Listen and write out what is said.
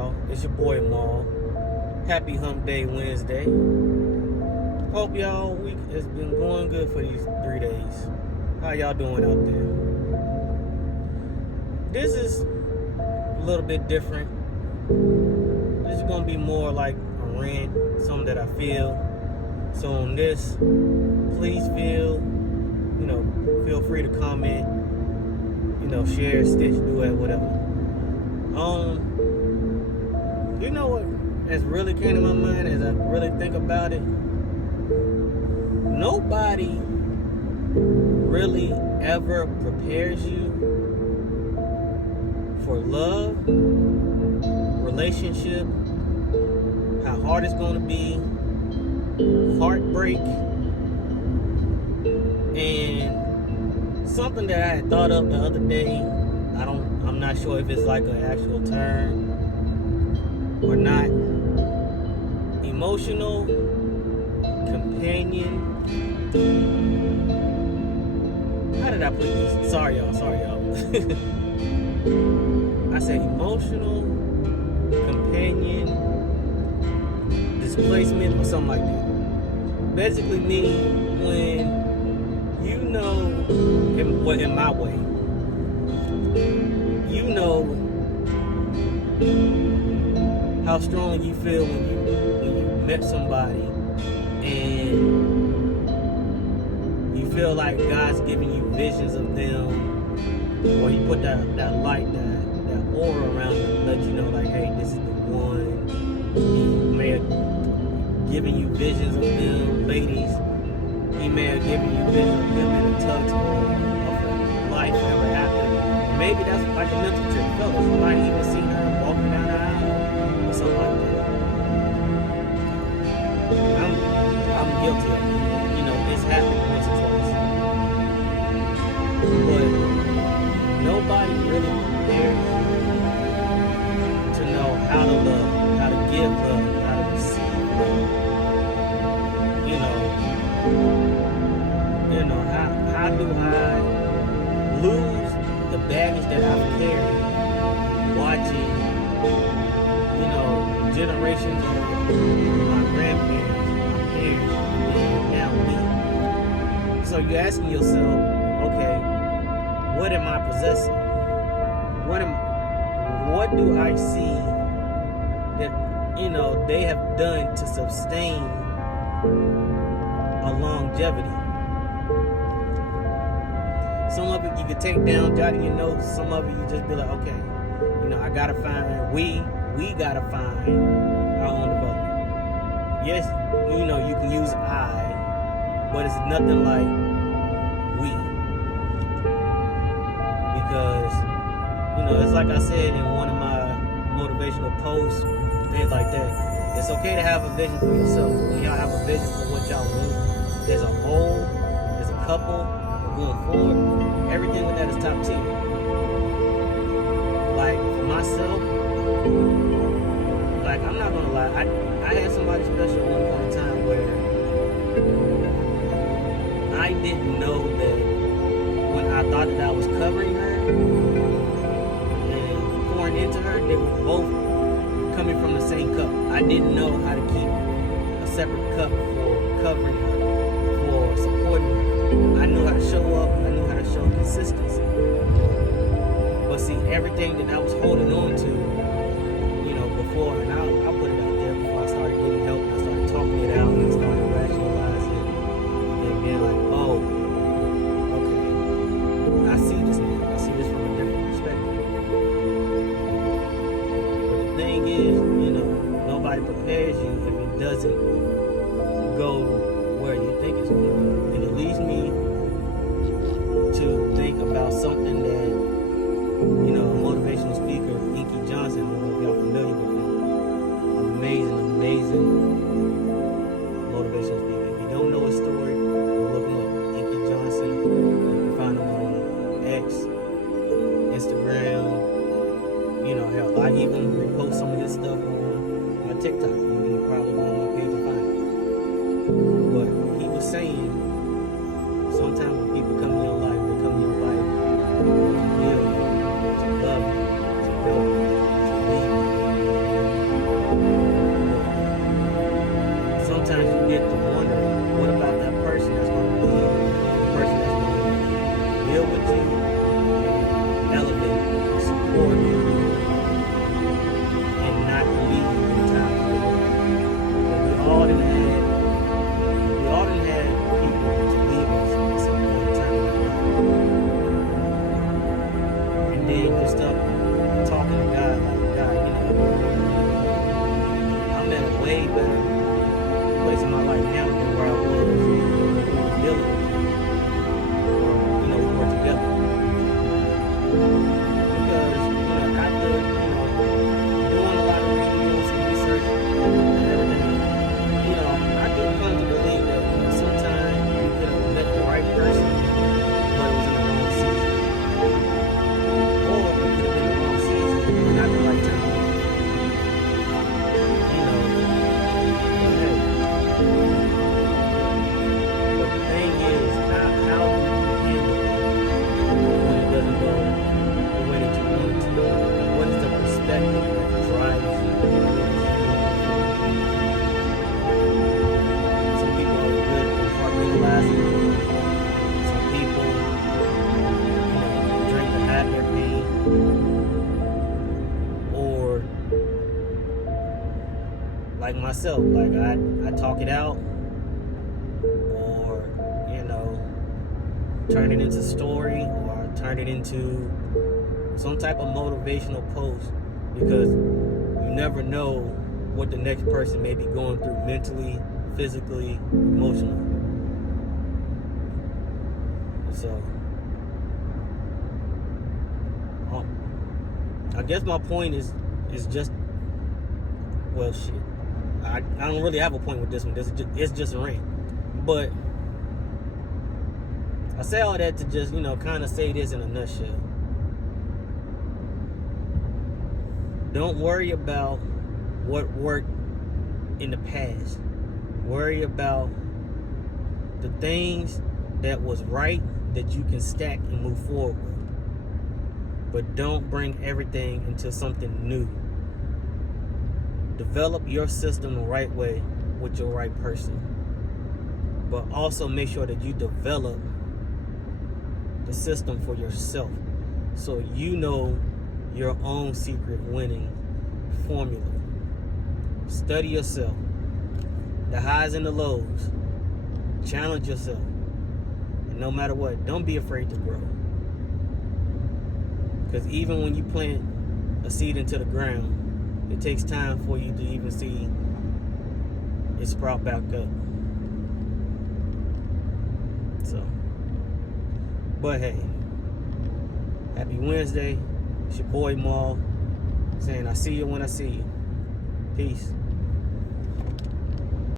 y'all? It's your boy Maul. Happy Hump Day Wednesday. Hope y'all week has been going good for these 3 days. How y'all doing out there? This is a little bit different. This is gonna be more like a rant, something that I feel. So on this, please feel free to comment, share, stitch, do it, whatever. You know what has really came to my mind as I really think about it? Nobody really ever prepares you for love, relationship, how hard it's going to be, heartbreak, and something that I had thought of the other day. I'm not sure if it's like an actual term or not. Emotional companion. How did I put this? Sorry y'all. I said emotional companion displacement or something like that. Basically me when in my way, how strong you feel when you met somebody and you feel like God's giving you visions of them, or you put that light, that aura around them to let you know like, hey, this is the one. He may have given you visions of them, ladies. He may have given you visions of them in a tux or of life ever after. Maybe that's like a mental trick. Fellas, you might even see her walking down the aisle or something like that. I'm guilty of it. It's happened once or twice. But nobody really prepares you to know how to love, how to give love, how to receive love. How do I lose the baggage that I've carried watching, generations of my grandparents, my parents, and now me. So you're asking yourself, okay, what am I possessing? What do I see that, they have done to sustain a longevity? Some of it you can take down, jot in your notes. Some of it you just be like, okay, I gotta find, we gotta find our own development. Yes, you can use I, but it's nothing like we. Because, it's like I said in one of my motivational posts, things like that. It's okay to have a vision for yourself. When y'all have a vision for what y'all want, there's a whole, there's a couple, going forward, everything with that is top tier. Like for myself, like I'm not gonna lie, I had somebody special at one point in time where I didn't know that when I thought that I was covering her and pouring into her, they were both coming from the same cup. I didn't know how to keep a separate cup for covering her, for supporting her. I knew how to show up. I knew how to show consistency. But see, everything that I was holding on to, before, and I'll put it out there before I started getting help, and I started talking it out, and I started rationalizing, and being like, oh, okay, I see this now. I see this from a different perspective. But the thing is, nobody prepares you if it doesn't go where you think it's going to go. And it leads me to think about something that, motivational speaker Inky Johnson, I don't know if y'all familiar with him. Amazing motivational speaker. If you don't know his story, look him up. Inky Johnson. You can find him on X, Instagram. Hell, I even repost some of his stuff on support and not leave in time to go. But we all done had people to leave us at some point in time in our life. And then you're stuck talking to God like, God, I'm at a way better place in my life now than where I was dealing with. We were together. Because, after, doing a lot of reading, doing some research and everything, I do come to believe that, sometimes you could have met the right person, but it was in the wrong season. Or it could have been the wrong season, but not the right time. But hey. But the thing is, how do you handle it when it doesn't go the way that you want it to go? What is the perspective that drives you? Some people are good at compartmentalizing. Some people, drink to hide their pain. Or, like myself, like I talk it out. Or, turn it into a story, or turn it into some type of motivational post, because you never know what the next person may be going through mentally, physically, emotionally. So, I guess my point is just, well, shit. I don't really have a point with this one. It's just a rant. But I say all that to just, kind of say this in a nutshell. Don't worry about what worked in the past. Worry about the things that was right that you can stack and move forward with. But don't bring everything into something new. Develop your system the right way with your right person. But also make sure that you develop the system for yourself, so you know your own secret winning formula. Study yourself, the highs and the lows. Challenge yourself, and no matter what, don't be afraid to grow. Because even when you plant a seed into the ground, it takes time for you to even see it sprout back up. So, but hey, happy Wednesday. It's your boy Maul saying I see you when I see you. Peace.